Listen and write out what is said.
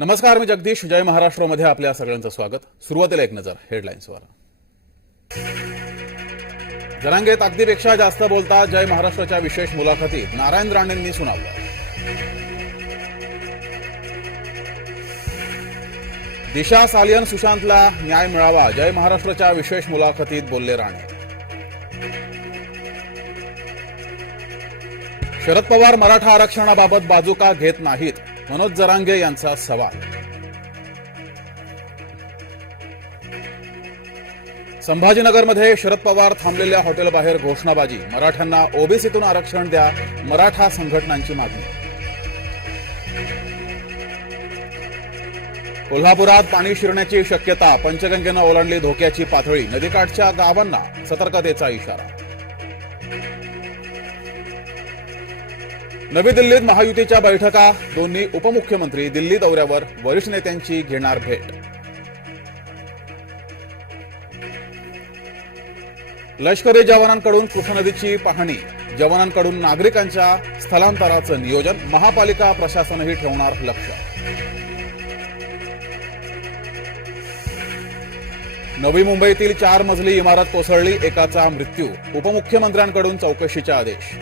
नमस्कार मी जगदीश. जय महाराष्ट्रमध्ये आपल्या सगळ्यांचं स्वागत. सुरुवातीला एक नजर हेडलाईन्सवर. जरांगे अगदीपेक्षा जास्त बोलता जय महाराष्ट्राच्या विशेष मुलाखतीत नारायण राणेंनी सुनावलं. दिशा सालियन सुशांतला न्याय मिळावा जय महाराष्ट्राच्या विशेष मुलाखतीत बोलले राणे. शरद पवार मराठा आरक्षणाबाबत बाजू का घेत नाहीत. मनोज जरांगे यांचा सवाल. संभाजीनगरमध्ये शरद पवार थांबलेल्या हॉटेलबाहेर घोषणाबाजी. मराठ्यांना ओबीसीतून आरक्षण द्या मराठा संघटनांची मागणी. कोल्हापुरात पाणी शिरण्याची शक्यता पंचगंगेनं ओलांडली धोक्याची पातळी नदीकाठच्या गावांना सतर्कतेचा इशारा. नवी दिल्लीत महायुतीच्या बैठका. दोन्ही उपमुख्यमंत्री दिल्ली दौऱ्यावर वरिष्ठ नेत्यांची घेणार भेट. लष्करी जवानांकडून कृष्णा नदीची पाहणी. जवानांकडून नागरिकांच्या स्थलांतराचं नियोजन. महापालिका प्रशासनही ठेवणार लक्ष. नवी मुंबईतील चार मजली इमारत कोसळली एकाचा मृत्यू. उपमुख्यमंत्र्यांकडून चौकशीचे आदेश.